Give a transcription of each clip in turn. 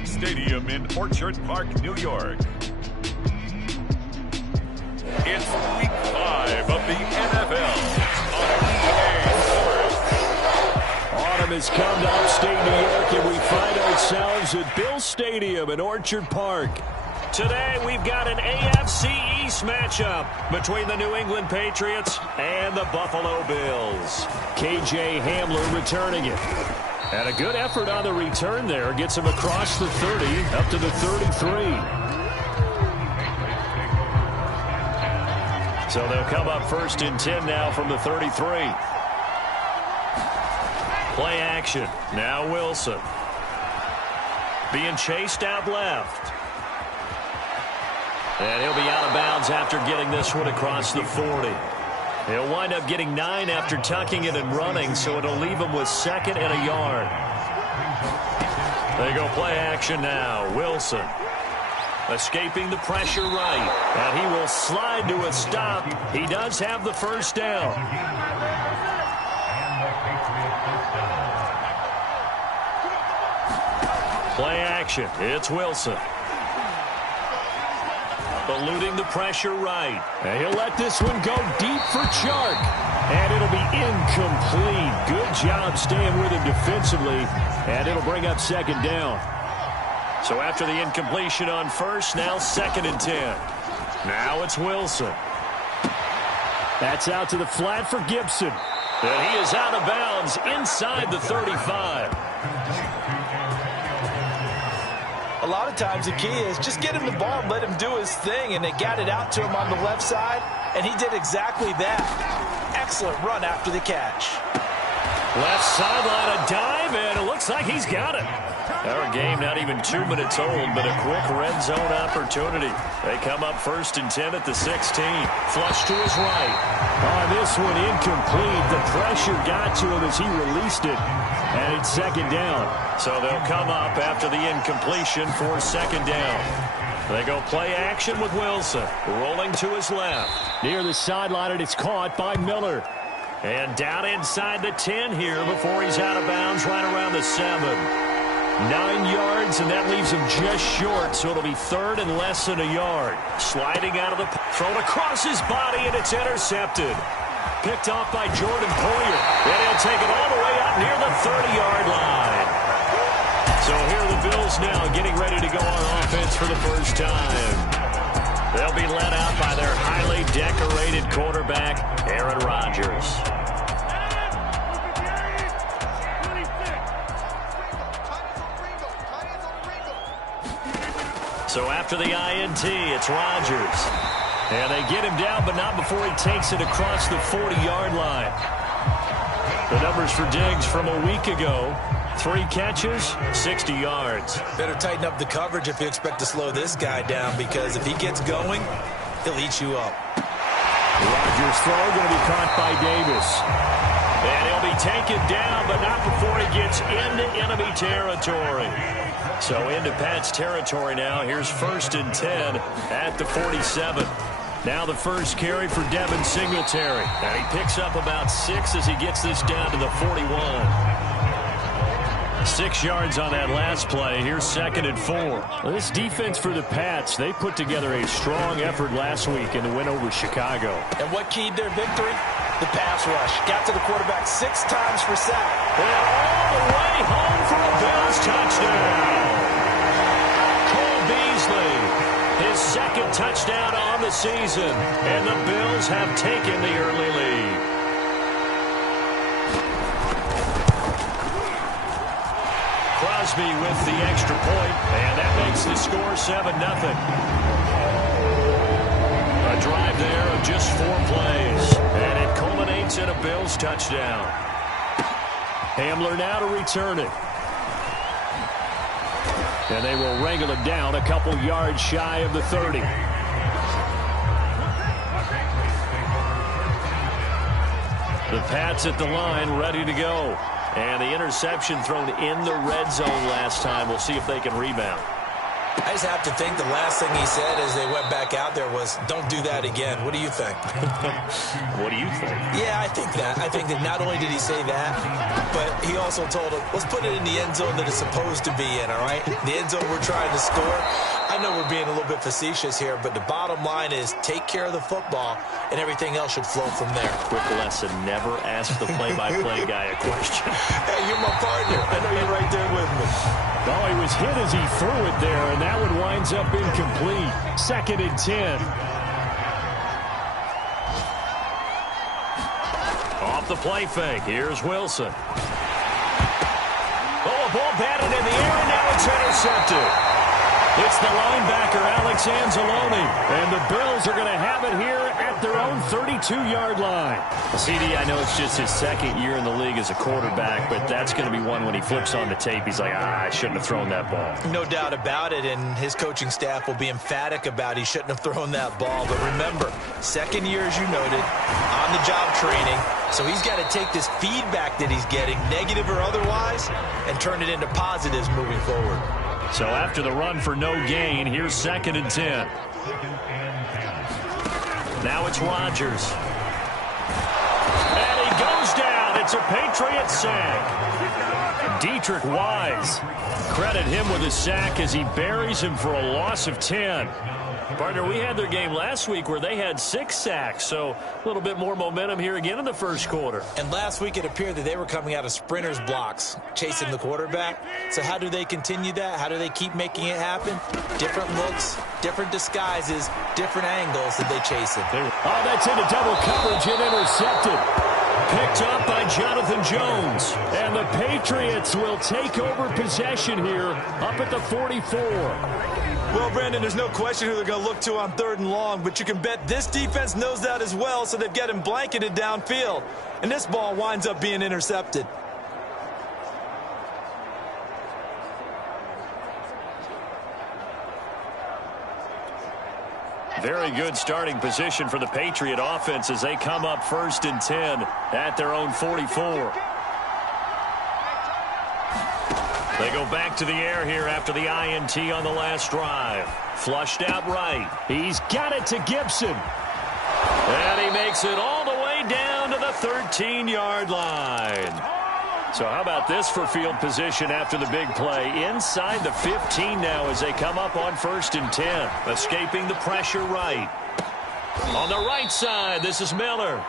Park Stadium in Orchard Park, New York. It's Week 5 of the NFL on EA Sports. Autumn has come to upstate New York, and we find ourselves at Bill Stadium in Orchard Park. Today, we've got an AFC East matchup between the New England Patriots and the Buffalo Bills. KJ Hamler returning it. And a good effort on the return there. Gets him across the 30, up to the 33. So they'll come up first and 10 now from the 33. Play action. Now Wilson. Being chased out left. And he'll be out of bounds after getting this one across the 40. He'll wind up getting 9 after tucking it and running, so it'll leave him with 2nd and a yard. They go play action now. Wilson escaping the pressure right. And he will slide to a stop. He does have the first down. Play action. It's Wilson. Eluding the pressure right. And he'll let this one go deep for Chark. And it'll be incomplete. Good job staying with him defensively. And it'll bring up 2nd down. So after the incompletion on first, now 2nd and 10. Now it's Wilson. That's out to the flat for Gibson. And he is out of bounds inside the 35. A lot of times the key is just get him the ball and let him do his thing, and they got it out to him on the left side, and he did exactly that. Excellent run after the catch. Left sideline, a dive, and it looks like he's got it. Our game not even 2 minutes old, but a quick red zone opportunity. They come up first and 10 at the 16. Flush to his right. On this one, incomplete. The pressure got to him as he released it. And it's 2nd down. So they'll come up after the incompletion for 2nd down. They go play action with Wilson. Rolling to his left. Near the sideline, and it's caught by Miller. And down inside the 10 here before he's out of bounds right around the 7. 9 yards, and that leaves him just short, so it'll be 3rd and less than a yard. Sliding out of the thrown across his body, and it's intercepted. Picked off by Jordan Poyer. And he'll take it all the way out near the 30-yard line. So here are the Bills now getting ready to go on offense for the first time. They'll be led out by their highly decorated quarterback, Aaron Rodgers. So after the INT, it's Rodgers. And they get him down, but not before he takes it across the 40-yard line. The numbers for Diggs from a week ago: 3 catches, 60 yards. Better tighten up the coverage if you expect to slow this guy down, because if he gets going, he'll eat you up. Rodgers' throw going to be caught by Davis. And he'll be taken down, but not before he gets into enemy territory. So into Pat's territory now. Here's 1st and 10 at the 47. Now the first carry for Devin Singletary. And he picks up about 6 as he gets this down to the 41. 6 yards on that last play. Here's 2nd and 4. This defense for the Pats, they put together a strong effort last week in the win over Chicago. And what keyed their victory? The pass rush. Got to the quarterback 6 times for sack. And all the way home for a Bills touchdown. Cole Beasley, his 2nd touchdown on the season. And the Bills have taken the early lead. Crosby with the extra point, and that makes the score 7-0. A drive there of just 4 plays, and it culminates in a Bills touchdown. Hamler now to return it. And they will wrangle it down a couple yards shy of the 30. The Pats at the line, ready to go. And the interception thrown in the red zone last time. We'll see if they can rebound. I just have to think the last thing he said as they went back out there was, don't do that again. What do you think? What do you think? Yeah, I think that. I think that not only did he say that, but he also told him, let's put it in the end zone that it's supposed to be in, all right? The end zone we're trying to score. I know we're being a little bit facetious here, but the bottom line is take care of the football, and everything else should flow from there. Quick lesson, never ask the play-by-play guy a question. Hey, you're my partner. I know you're right there with me. Oh, he was hit as he threw it there, and that one winds up incomplete. 2nd and 10. Off the play fake, here's Wilson. Oh, a ball batted in the air, and now it's intercepted. It's the linebacker, Alex Anzalone, and the Bills are going to have it here at their own 32-yard line. CD, I know it's just his 2nd year in the league as a quarterback, but that's going to be one when he flips on the tape. He's like, I shouldn't have thrown that ball. No doubt about it, and his coaching staff will be emphatic about he shouldn't have thrown that ball. But remember, 2nd year, as you noted, on-the-job training. So he's got to take this feedback that he's getting, negative or otherwise, and turn it into positives moving forward. So after the run for no gain, here's 2nd and 10. Now it's Rodgers. And he goes down. It's a Patriot sack. Dietrich Wise. Credit him with a sack as he buries him for a loss of 10. Partner, we had their game last week where they had 6 sacks, so a little bit more momentum here again in the first quarter. And last week it appeared that they were coming out of sprinters blocks, chasing the quarterback. So how do they continue that? How do they keep making it happen? Different looks, different disguises, different angles that they chase it. Oh, that's into double coverage and intercepted. Picked up by Jonathan Jones. And the Patriots will take over possession here up at the 44. Well, Brandon, there's no question who they're going to look to on 3rd and long, but you can bet this defense knows that as well, so they've got him blanketed downfield. And this ball winds up being intercepted. Very good starting position for the Patriot offense as they come up 1st and 10 at their own 44. They go back to the air here after the INT on the last drive. Flushed out right. He's got it to Gibson. And he makes it all the way down to the 13-yard line. So how about this for field position after the big play? Inside the 15 now as they come up on 1st and 10. Escaping the pressure right. On the right side, this is Miller.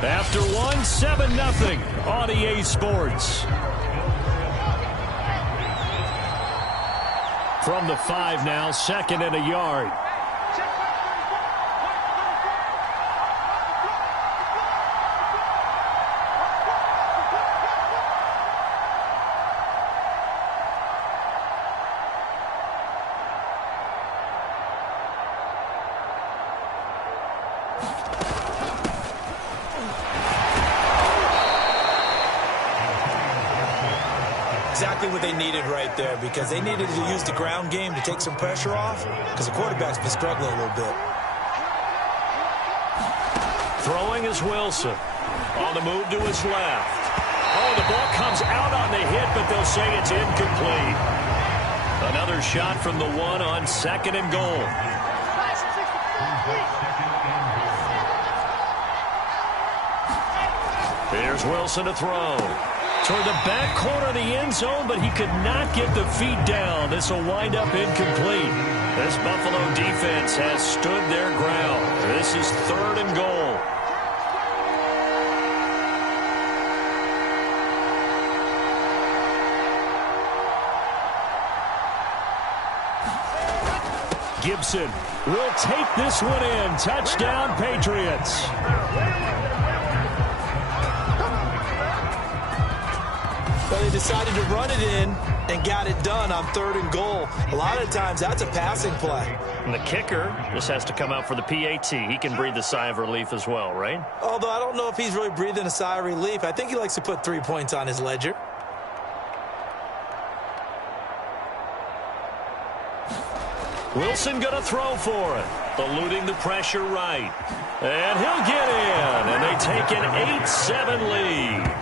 After one, 7-0 on EA Sports. From the 5 now, 2nd and a yard. Exactly what they needed right there, because they needed to use the ground game to take some pressure off, because the quarterback's been struggling a little bit. Throwing is Wilson. On the move to his left. Oh, the ball comes out on the hit, but they'll say it's incomplete. Another shot from the 1 on 2nd and goal. Here's Wilson to throw. Toward the back corner of the end zone, but he could not get the feet down. This will wind up incomplete. This Buffalo defense has stood their ground. This is 3rd and goal. Gibson will take this one in. Touchdown, Patriots. Well, they decided to run it in and got it done on 3rd and goal. A lot of times, that's a passing play. And the kicker just has to come out for the PAT. He can breathe a sigh of relief as well, right? Although I don't know if he's really breathing a sigh of relief. I think he likes to put 3 points on his ledger. Wilson going to throw for it. Eluding the pressure right. And he'll get in. And they take an 8-7 lead.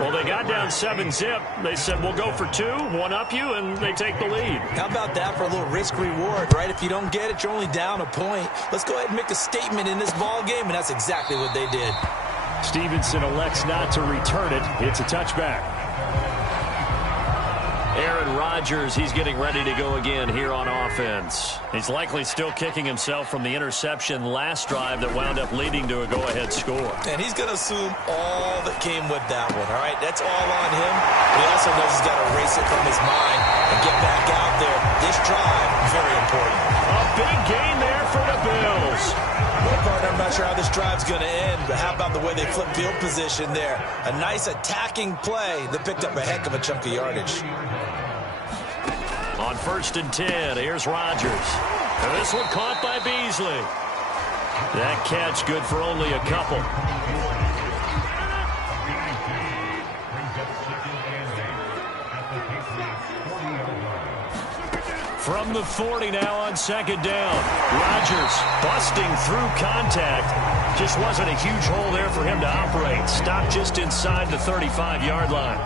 Well, they got down 7-zip. They said, we'll go for 2, one up you, and they take the lead. How about that for a little risk-reward, right? If you don't get it, you're only down a point. Let's go ahead and make a statement in this ball game, and that's exactly what they did. Stevenson elects not to return it. It's a touchback. Aaron Rodgers, he's getting ready to go again here on offense. He's likely still kicking himself from the interception last drive that wound up leading to a go-ahead score. And he's going to assume all that came with that one, all right? That's all on him. But he also knows he's got to erase it from his mind and get back out there. This drive, very important. A big gain there for the Bills. Well, partner, I'm not sure how this drive's going to end, but how about the way they flip field position there? A nice attacking play that picked up a heck of a chunk of yardage. On 1st and 10, here's Rodgers. And this one caught by Beasley. That catch good for only a couple. From the 40 now on 2nd down. Rodgers busting through contact. Just wasn't a huge hole there for him to operate. Stopped just inside the 35-yard line.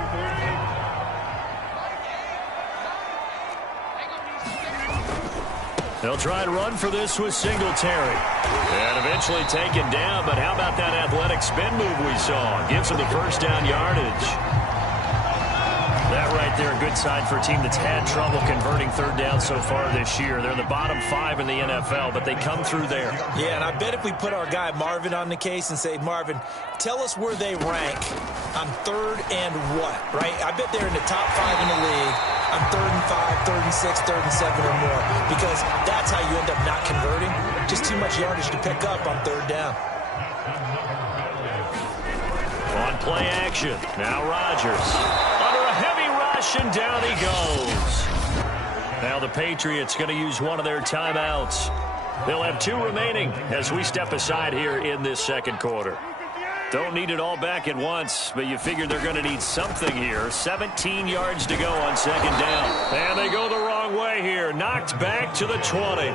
They'll try and run for this with Singletary. And eventually taken down, but how about that athletic spin move we saw? Gives him the first down yardage. That right there, a good sign for a team that's had trouble converting 3rd down so far this year. They're in the bottom 5 in the NFL, but they come through there. Yeah, and I bet if we put our guy Marvin on the case and say, Marvin, tell us where they rank on 3rd and what, right? I bet they're in the top 5 in the league on 3rd and 5, 3rd and 6, 3rd and 7 or more, because that's how you end up not converting. Just too much yardage to pick up on 3rd down. On play action, now Rodgers. Under a heavy rush, and down he goes. Now the Patriots going to use one of their timeouts. They'll have 2 remaining as we step aside here in this 2nd quarter. Don't need it all back at once, but you figure they're going to need something here. 17 yards to go on 2nd down. And they go the wrong way here. Knocked back to the 20.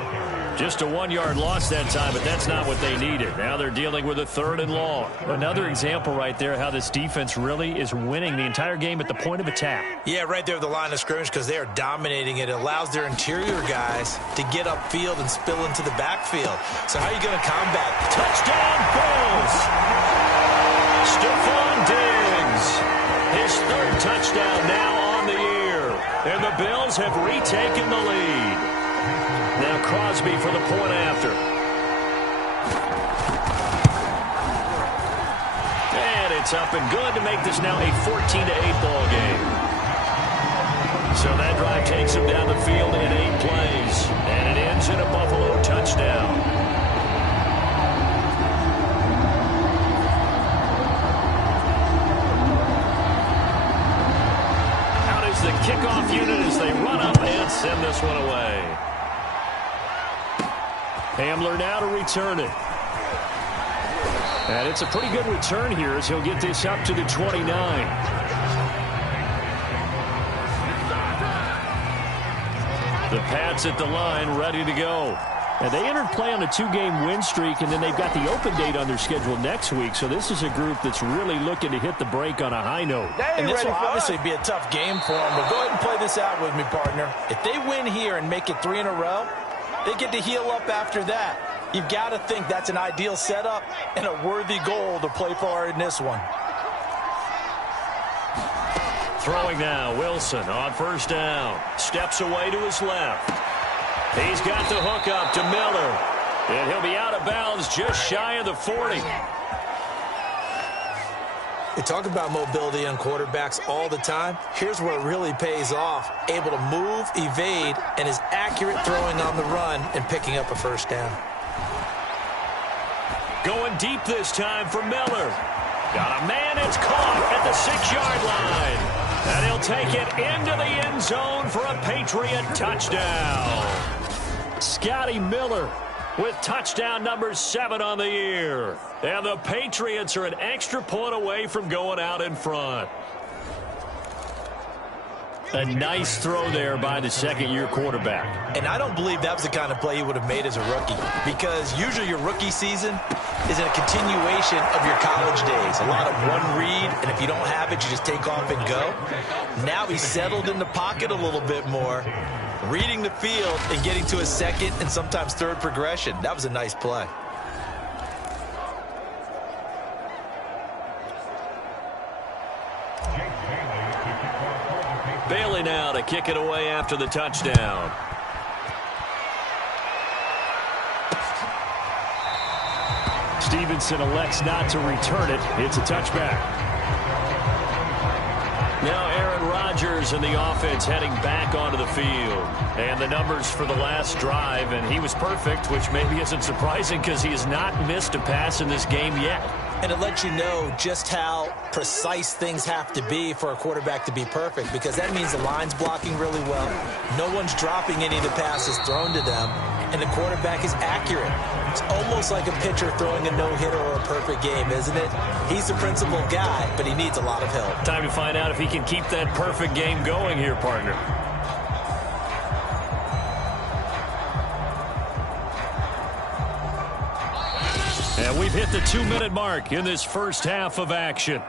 Just a 1-yard loss that time, but that's not what they needed. Now they're dealing with a 3rd and long. Another example right there how this defense really is winning the entire game at the point of attack. Yeah, right there at the line of scrimmage, because they are dominating it. It allows their interior guys to get upfield and spill into the backfield. So how are you going to combat? Touchdown, Bills! Stephon Diggs, his 3rd touchdown now on the year. And the Bills have retaken the lead. Now Crosby for the point after. And it's up and good to make this now a 14-8 ball game. So that drive takes him down the field in 8 plays. And it ends in a Buffalo touchdown. The kickoff unit as they run up and send this one away. Hamler now to return it. And it's a pretty good return here as he'll get this up to the 29. The Pats at the line ready to go. And they entered play on a 2-game win streak, and then they've got the open date on their schedule next week. So this is a group that's really looking to hit the break on a high note. And this will obviously be a tough game for them, but go ahead and play this out with me, partner. If they win here and make it 3 in a row, they get to heal up after that. You've got to think that's an ideal setup and a worthy goal to play for in this one. Throwing now, Wilson on 1st down. Steps away to his left. He's got the hook up to Miller. And he'll be out of bounds just shy of the 40. We talk about mobility on quarterbacks all the time. Here's where it really pays off. Able to move, evade, and is accurate throwing on the run and picking up a 1st down. Going deep this time for Miller. Got a man, it's caught at the 6-yard line. And he'll take it into the end zone for a Patriot touchdown. Scotty Miller with touchdown number 7 on the year. And the Patriots are an extra point away from going out in front. A nice throw there by the second-year quarterback. And I don't believe that was the kind of play he would have made as a rookie, because usually your rookie season is a continuation of your college days. A lot of one read, and if you don't have it, you just take off and go. Now he's settled in the pocket a little bit more, reading the field and getting to a second and sometimes third progression. That was a nice play. Bailey now to kick it away after the touchdown. Stevenson elects not to return it. It's a touchback. Now Aaron Rodgers and the offense heading back onto the field. And the numbers for the last drive, and he was perfect, which maybe isn't surprising because he has not missed a pass in this game yet. And it lets you know just how precise things have to be for a quarterback to be perfect, because that means the line's blocking really well. No one's dropping any of the passes thrown to them, and the quarterback is accurate. It's almost like a pitcher throwing a no-hitter or a perfect game, isn't it? He's the principal guy, but he needs a lot of help. Time to find out if he can keep that perfect game going here, partner. And we've hit the 2-minute mark in this first half of action.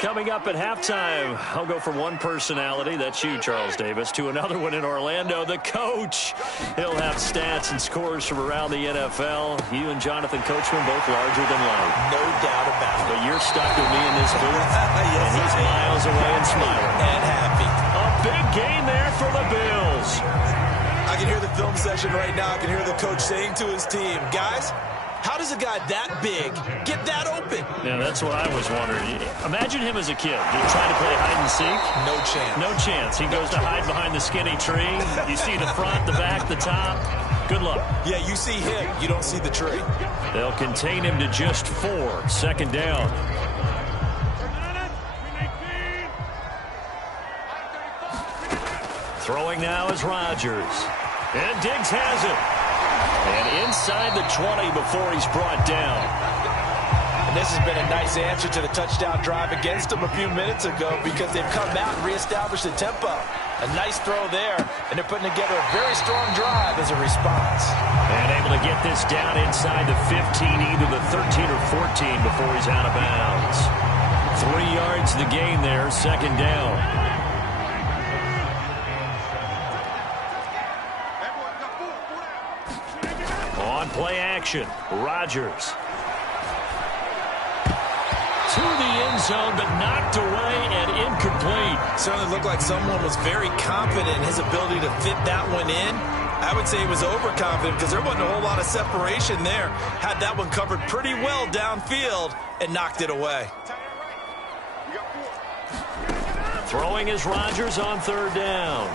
Coming up at halftime, I'll go from one personality, that's you, Charles Davis, to another one in Orlando, the coach. He'll have stats and scores from around the NFL. You and Jonathan Coachman both larger than life. No doubt about it. But you're stuck with me in this booth, yes, and he's miles away and smiling. And happy. A big gain there for the Bills. I can hear the film session right now. I can hear the coach saying to his team, guys, how does a guy that big get that open? Yeah, that's what I was wondering. Imagine him as a kid. He's trying to play hide and seek. No chance. No chance. He goes to hide behind the skinny tree. You see the front, the back, the top. Good luck. Yeah, you see him. You don't see the tree. They'll contain him to just 4. Second down. Throwing now is Rodgers. And Diggs has it. And inside the 20 before he's brought down. And this has been a nice answer to the touchdown drive against them a few minutes ago, because they've come out and reestablished the tempo. A nice throw there, and they're putting together a very strong drive as a response. And able to get this down inside the 15, either the 13 or 14 before he's out of bounds. 3 yards the gain there, second down. On play action, Rodgers. To the end zone, but knocked away and incomplete. Certainly looked like someone was very confident in his ability to fit that one in. I would say he was overconfident, because there wasn't a whole lot of separation there. Had that one covered pretty well downfield and knocked it away. Throwing is Rodgers on third down.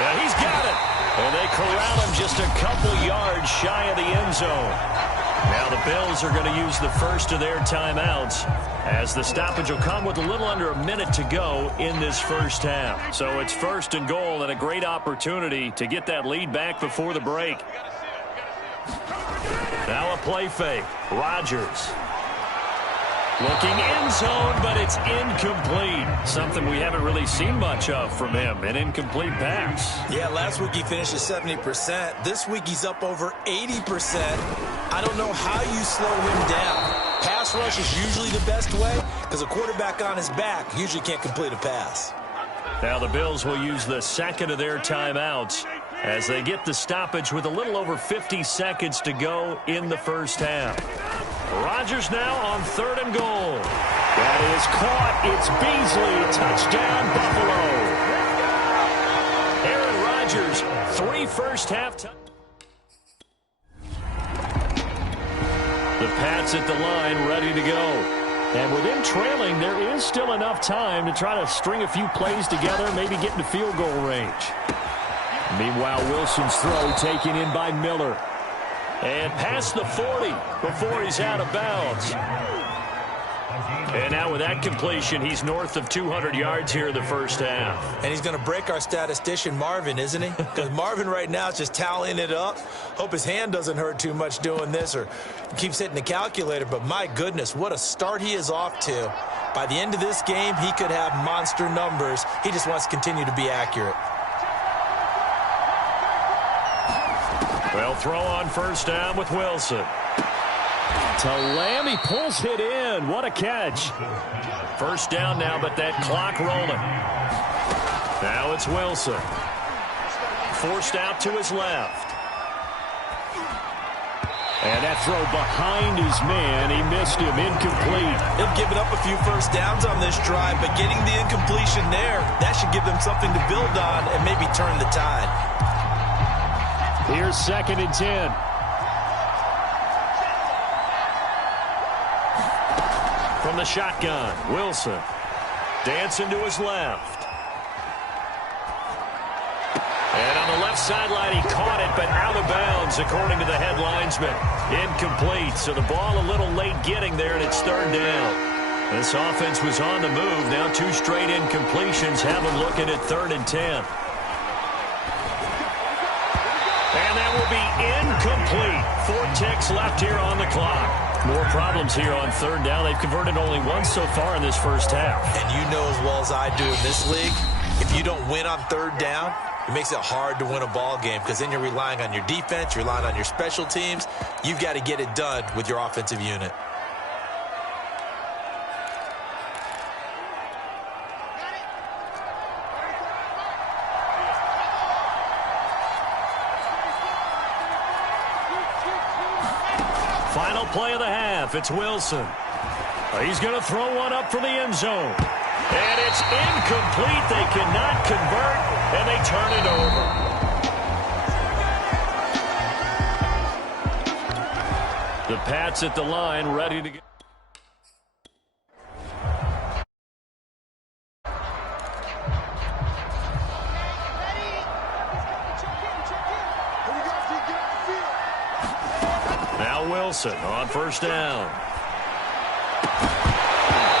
And he's got it. And they corral him just a couple yards shy of the end zone. Now the Bills are going to use the first of their timeouts, as the stoppage will come with a little under a minute to go in this first half. So it's first and goal, and a great opportunity to get that lead back before the break. Now a play fake. Rodgers. Looking end zone, but it's incomplete. Something we haven't really seen much of from him, an incomplete pass. Yeah, last week he finished at 70%. This week he's up over 80%. I don't know how you slow him down. Pass rush is usually the best way, because a quarterback on his back usually can't complete a pass. Now the Bills will use the second of their timeouts as they get the stoppage with a little over 50 seconds to go in the first half. Rodgers now on third and goal. That is caught. It's Beasley. Touchdown, Buffalo. Aaron Rodgers, 3 first-half touchdowns. The Pats at the line, ready to go. And with him trailing, there is still enough time to try to string a few plays together, maybe get into field goal range. Meanwhile, Wilson's throw taken in by Miller. And past the 40 before he's out of bounds. And now with that completion, he's north of 200 yards here in the first half. And he's going to break our statistician, Marvin, isn't he? Because Marvin right now is just tallying it up. Hope his hand doesn't hurt too much doing this or keeps hitting the calculator. But my goodness, what a start he is off to. By the end of this game, he could have monster numbers. He just wants to continue to be accurate. Well, throw on first down with Wilson. To Lamb, he pulls it in. What a catch. First down now, but that clock rolling. Now it's Wilson. Forced out to his left. And that throw behind his man. He missed him. Incomplete. They've given up a few first downs on this drive, but getting the incompletion there, that should give them something to build on and maybe turn the tide. Here's 2nd and 10. From the shotgun, Wilson dancing to his left. And on the left sideline, he caught it, but out of bounds, according to the head linesman. Incomplete, so the ball a little late getting there, and it's 3rd down. This offense was on the move. Now 2 straight incompletions have them looking at 3rd and 10. And that will be incomplete. 4 ticks left here on the clock. More problems here on 3rd down. They've converted only once so far in this first half. And you know as well as I do in this league, if you don't win on 3rd down, it makes it hard to win a ball game because then you're relying on your defense, you're relying on your special teams. You've got to get it done with your offensive unit. Final play of the half. It's Wilson. He's going to throw one up for the end zone. And it's incomplete. They cannot convert, and they turn it over. The Pats at the line, ready to get. Now Wilson on first down.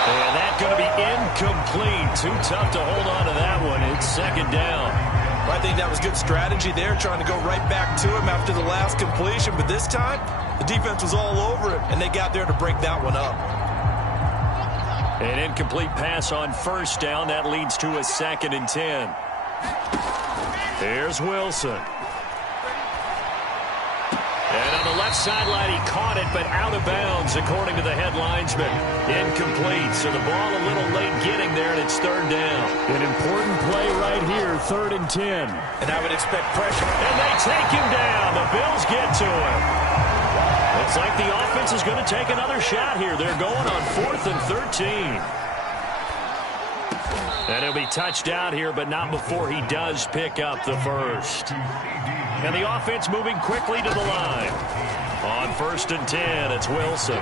And that's going to be incomplete. Too tough to hold on to that one. It's 2nd down. I think that was good strategy there, trying to go right back to him after the last completion. But this time, the defense was all over him, and they got there to break that one up. An incomplete pass on first down. That leads to a 2nd and 10. Here's Wilson. And on the left sideline, he caught it, but out of bounds, according to the head linesman. Incomplete, so the ball a little late getting there, and it's 3rd down. An important play right here, 3rd and 10. And I would expect pressure. And they take him down. The Bills get to him. Looks like the offense is going to take another shot here. They're going on 4th and 13. And he'll be touched out here, but not before he does pick up the first. And the offense moving quickly to the line. On 1st and 10, it's Wilson.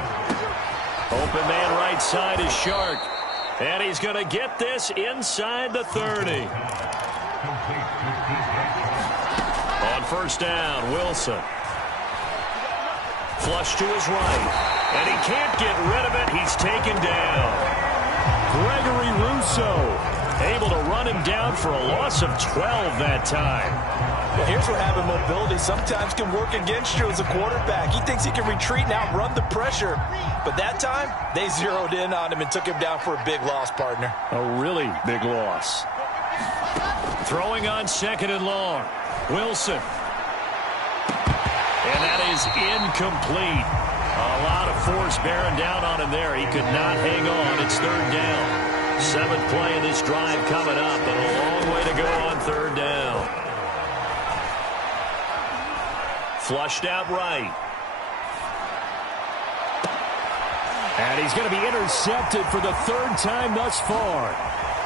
Open man right side is Shark. And he's going to get this inside the 30. On first down, Wilson. Flush to his right. And he can't get rid of it. He's taken down. Gregory Rousseau able to run him down for a loss of 12 that time. Well, here's where having mobility sometimes can work against you as a quarterback. He thinks he can retreat and outrun the pressure. But that time, they zeroed in on him and took him down for a big loss, partner. A really big loss. Throwing on 2nd and long. Wilson. And that is incomplete. A lot of force bearing down on him there. He could not hang on. It's 3rd down. 7th play of this drive coming up, but a long way to go on 3rd down. Flushed out right. And he's going to be intercepted for the 3rd time thus far.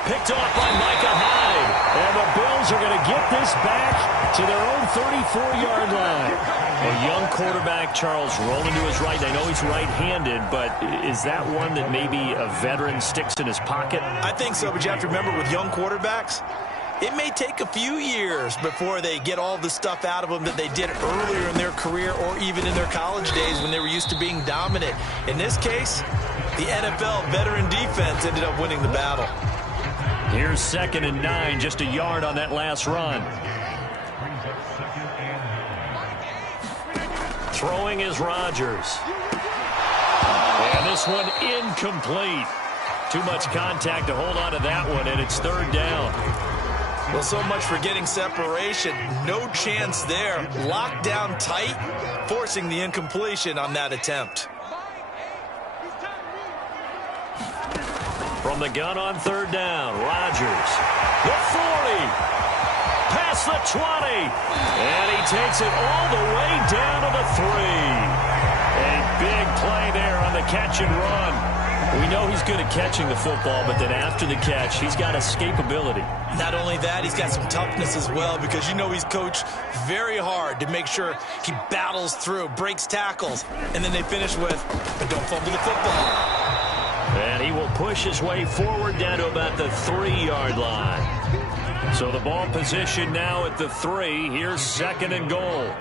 Picked off by Micah Hyde. And the Bills are going to get this back to their own 34-yard line. A young quarterback, Charles, rolling to his right. I know he's right-handed, but is that one that maybe a veteran sticks in his pocket? I think so, but you have to remember with young quarterbacks, it may take a few years before they get all the stuff out of them that they did earlier in their career or even in their college days when they were used to being dominant. In this case, The NFL veteran defense ended up winning the battle. Here's 2nd and 9, just a yard on that last run. Throwing is Rodgers. And this one incomplete. Too much contact to hold on to that one, and it's 3rd down. Well, so much for getting separation. No chance there. Locked down tight, forcing the incompletion on that attempt. From the gun on 3rd down, Rodgers. The 40. Past the 20. And he takes it all the way down to the 3. A big play there on the catch and run. We know he's good at catching the football, but then after the catch, he's got escapability. Not only that, he's got some toughness as well, because you know he's coached very hard to make sure he battles through, breaks tackles, and then they finish with, but don't fumble the football. And he will push his way forward down to about the 3-yard line. So the ball position now at the 3. Here's 2nd and goal.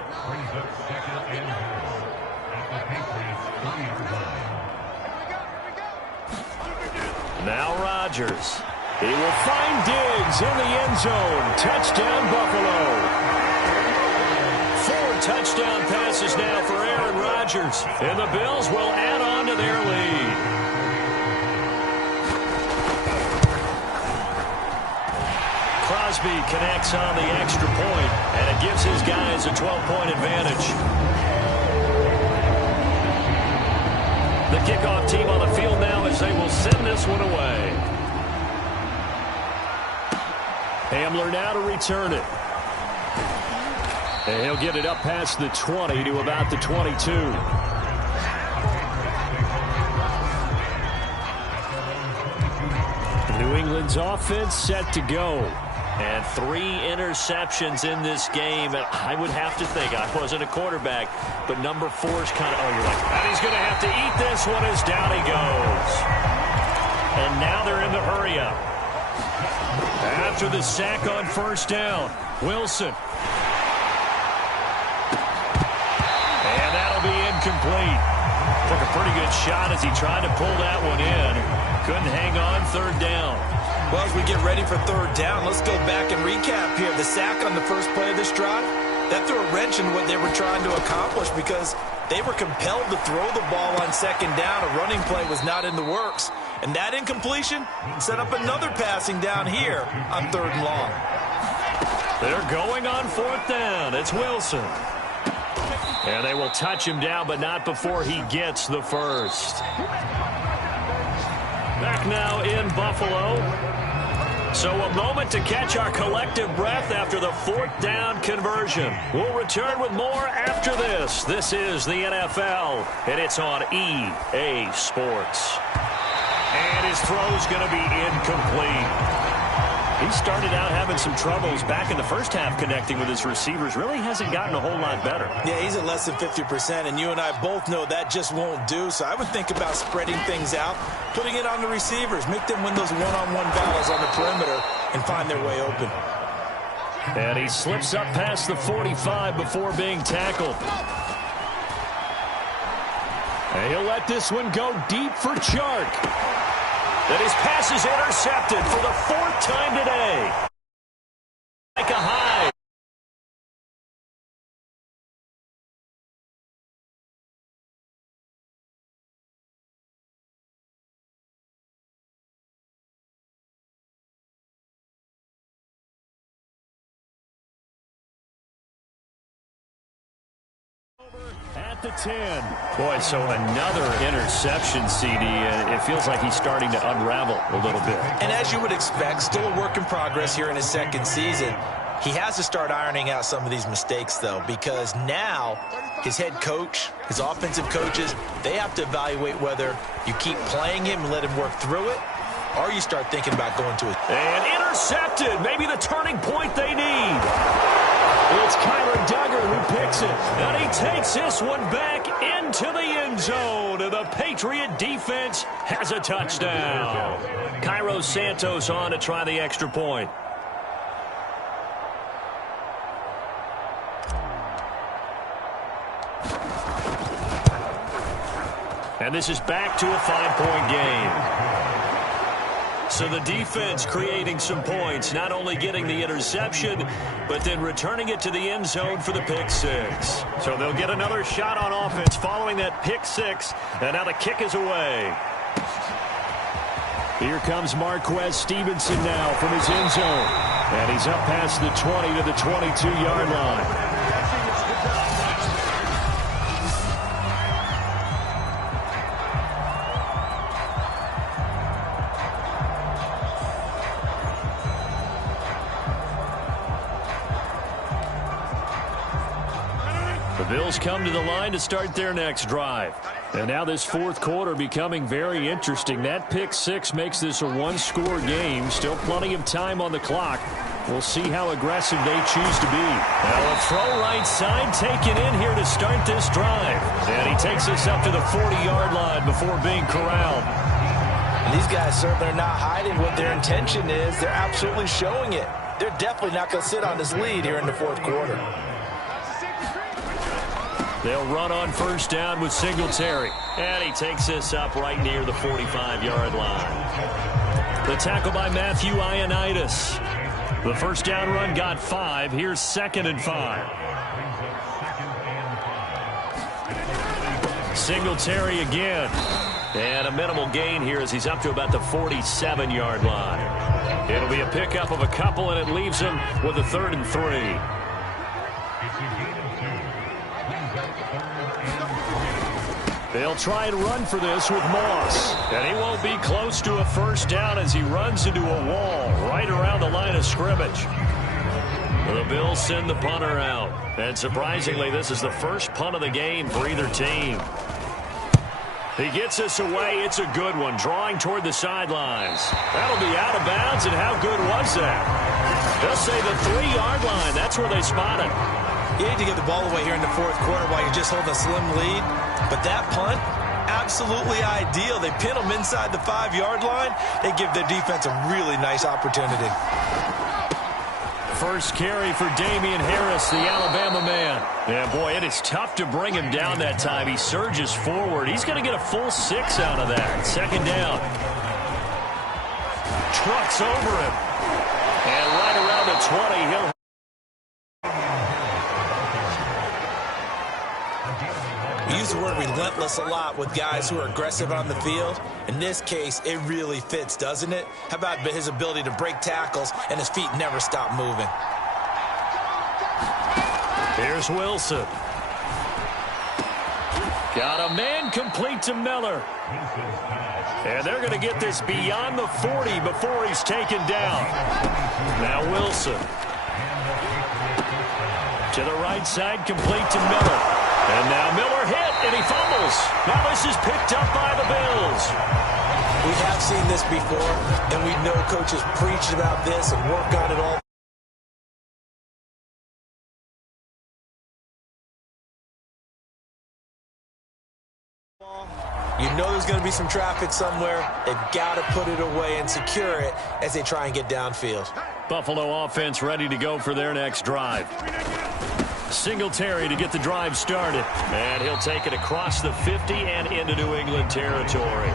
Now Rodgers. He will find Diggs in the end zone. Touchdown, Buffalo. 4 touchdown passes now for Aaron Rodgers. And the Bills will add on to their lead. Crosby connects on the extra point, and it gives his guys a 12-point advantage. The kickoff team on the field now as they will send this one away. Hamler now to return it. And he'll get it up past the 20 to about the 22. New England's offense set to go. And 3 interceptions in this game. And I would have to think, I wasn't a quarterback, but number 4's kind of, oh, you're like, and he's going to have to eat this one as down he goes. And now they're in the hurry up. After the sack on 1st down, Wilson. And that'll be incomplete. Took a pretty good shot as he tried to pull that one in. Couldn't hang on 3rd down. Well, as we get ready for 3rd down, let's go back and recap here. The sack on the first play of this drive, that threw a wrench in what they were trying to accomplish because they were compelled to throw the ball on 2nd down. A running play was not in the works. And that incompletion set up another passing down here on 3rd and long. They're going on 4th down. It's Wilson. And they will touch him down, but not before he gets the first. Back now in Buffalo. So a moment to catch our collective breath after the 4th down conversion. We'll return with more after this. This is the NFL, and it's on EA Sports. And his throw's going to be incomplete. He started out having some troubles back in the first half connecting with his receivers. Really hasn't gotten a whole lot better. Yeah, he's at less than 50%, and you and I both know that just won't do. So I would think about spreading things out, putting it on the receivers, make them win those one-on-one battles on the perimeter and find their way open. And he slips up past the 45 before being tackled. And he'll let this one go deep for Chark. And his pass is intercepted for the 4th time today. Like a high. At the 10. Boy, so another interception, CD, and it feels like he's starting to unravel a little bit. And as you would expect, still a work in progress here in his 2nd season. He has to start ironing out some of these mistakes, though, because now his head coach, his offensive coaches, they have to evaluate whether you keep playing him and let him work through it, or you start thinking about going to it. And intercepted, maybe the turning point they need. It's Kyler Duggar who picks it, and he takes this one back into the end zone, and the Patriot defense has a touchdown. Cairo Santos on to try the extra point. And this is back to a 5-point game. So the defense creating some points, not only getting the interception, but then returning it to the end zone for the pick six. So they'll get another shot on offense following that pick six, and now the kick is away. Here comes Marquez Stevenson now from his end zone. And he's up past the 20 to the 22-yard line. Bills come to the line to start their next drive. And now this fourth quarter becoming very interesting. That pick six makes this a one-score game. Still plenty of time on the clock. We'll see how aggressive they choose to be. Now a throw right side taken in here to start this drive. And he takes us up to the 40-yard line before being corralled. And these guys certainly are not hiding what their intention is. They're absolutely showing it. They're definitely not going to sit on this lead here in the fourth quarter. They'll run on first down with Singletary. And he takes this up right near the 45-yard line. The tackle by Matthew Ioannidis. The first down run got 5. Here's 2nd and 5. Singletary again. And a minimal gain here as he's up to about the 47-yard line. It'll be a pickup of a couple, and it leaves him with a 3rd and 3. They'll try and run for this with Moss. And he won't be close to a first down as he runs into a wall right around the line of scrimmage. The Bills send the punter out. And surprisingly, this is the first punt of the game for either team. He gets us away. It's a good one, drawing toward the sidelines. That'll be out of bounds, and how good was that? They'll say the 3-yard line. That's where they spot it. You need to get the ball away here in the fourth quarter while you're just holding a slim lead. But that punt, absolutely ideal. They pin them inside the 5-yard line. They give their defense a really nice opportunity. First carry for Damian Harris, the Alabama man. And, boy, it is tough to bring him down that time. He surges forward. He's going to get a full 6 out of that. 2nd down. Trucks over him. And right around the 20, he'll... We use the word relentless a lot with guys who are aggressive on the field. In this case, it really fits, doesn't it? How about his ability to break tackles and his feet never stop moving? Here's Wilson. Got a man complete to Miller. And they're going to get this beyond the 40 before he's taken down. Now Wilson. To the right side, complete to Miller. And now Miller hit, and he fumbles. Now this is picked up by the Bills. We have seen this before, and we know coaches preach about this and work on it all. You know there's going to be some traffic somewhere. They've got to put it away and secure it as they try and get downfield. Buffalo offense ready to go for their next drive. Singletary to get the drive started. And he'll take it across the 50 and into New England territory.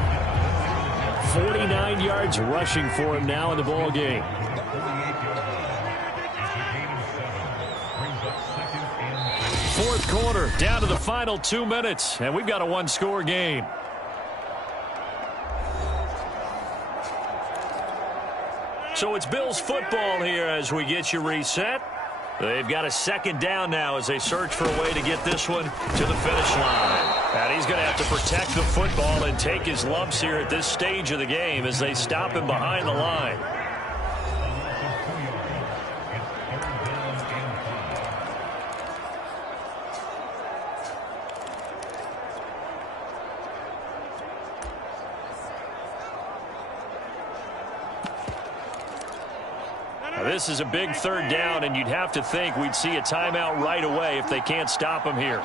49 yards rushing for him now in the ball game. Fourth quarter, down to the final 2 minutes, and we've got a one-score game. So it's Bills football here as we get you reset. They've got a 2nd down now as they search for a way to get this one to the finish line. And he's going to have to protect the football and take his lumps here at this stage of the game as they stop him behind the line. This is a big 3rd down, and you'd have to think we'd see a timeout right away if they can't stop him here.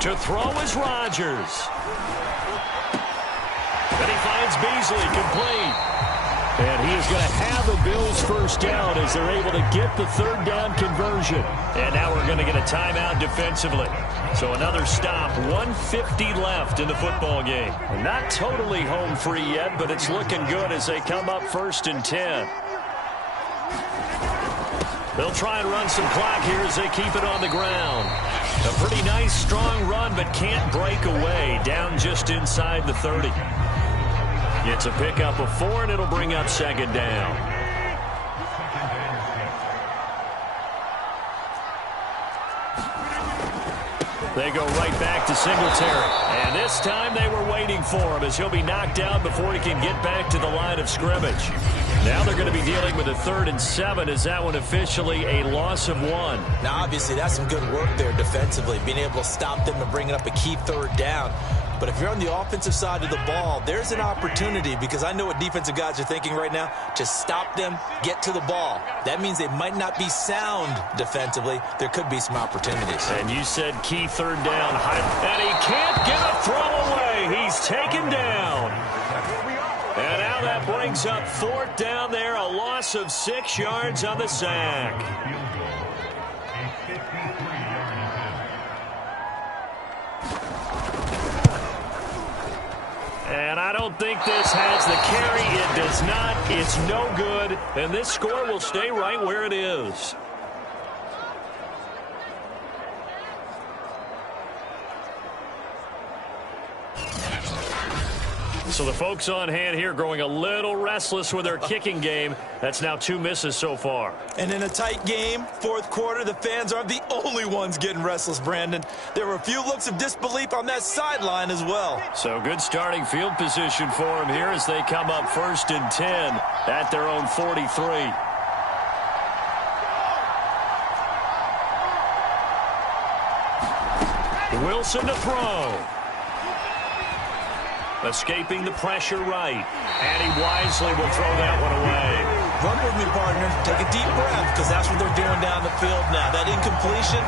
To throw is Rodgers. And he finds Beasley complete. And he is going to have a Bills first down as they're able to get the third down conversion. And now we're going to get a timeout defensively. So another stop, 1:50 left in the football game. Not totally home free yet, but it's looking good as they come up 1st and 10. They'll try and run some clock here as they keep it on the ground. A pretty nice, strong run, but can't break away. Down just inside the 30. It's a pickup of 4, and it'll bring up 2nd down. They go right back to Singletary. And this time they were waiting for him as he'll be knocked down before he can get back to the line of scrimmage. Now they're going to be dealing with a 3rd and 7. Is that one officially a loss of 1? Now, obviously, that's some good work there defensively, being able to stop them and bringing up a key 3rd down. But if you're on the offensive side of the ball, there's an opportunity, because I know what defensive guys are thinking right now. Just stop them, get to the ball. That means they might not be sound defensively. There could be some opportunities. And you said key 3rd down. And he can't get a throw away. He's taken down. And now that brings up 4th down there. A loss of 6 yards on the sack. And I don't think this has the carry. It does not. It's no good. And this score will stay right where it is. So the folks on hand here growing a little restless with their kicking game. That's now 2 misses so far. And in a tight game, 4th quarter, the fans aren't the only ones getting restless, Brandon. There were a few looks of disbelief on that sideline as well. So good starting field position for them here as they come up 1st and 10 at their own 43. Wilson to throw. Escaping the pressure right. And he wisely will throw that one away. Run with me, partner. Take a deep breath, because that's what they're doing down the field now. That incompletion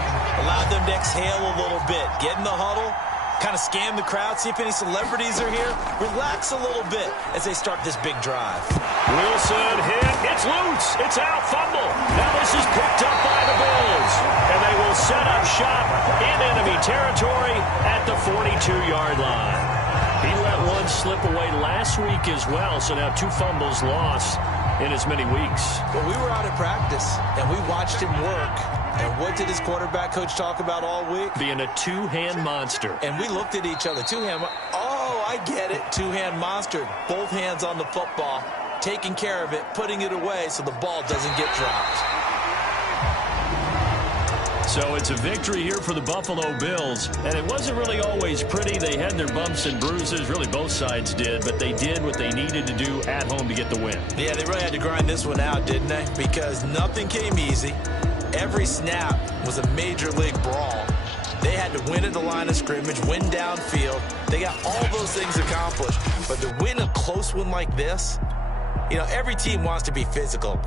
allowed them to exhale a little bit. Get in the huddle, kind of scan the crowd, see if any celebrities are here. Relax a little bit as they start this big drive. Wilson hit. It's loose. It's out. Fumble. Now this is picked up by the Bills. And they will set up shop in enemy territory at the 42-yard line. He let one slip away last week as well, so now 2 fumbles lost in as many weeks. Well, we were out at practice, and we watched him work. And what did his quarterback coach talk about all week? Being a 2-hand monster. And we looked at each other. 2-hand. Oh, I get it. 2-hand monster. Both hands on the football, taking care of it, putting it away so the ball doesn't get dropped. So it's a victory here for the Buffalo Bills. And it wasn't really always pretty. They had their bumps and bruises. Really, both sides did. But they did what they needed to do at home to get the win. Yeah, they really had to grind this one out, didn't they? Because nothing came easy. Every snap was a major league brawl. They had to win at the line of scrimmage, win downfield. They got all those things accomplished. But to win a close one like this, you know, every team wants to be physical.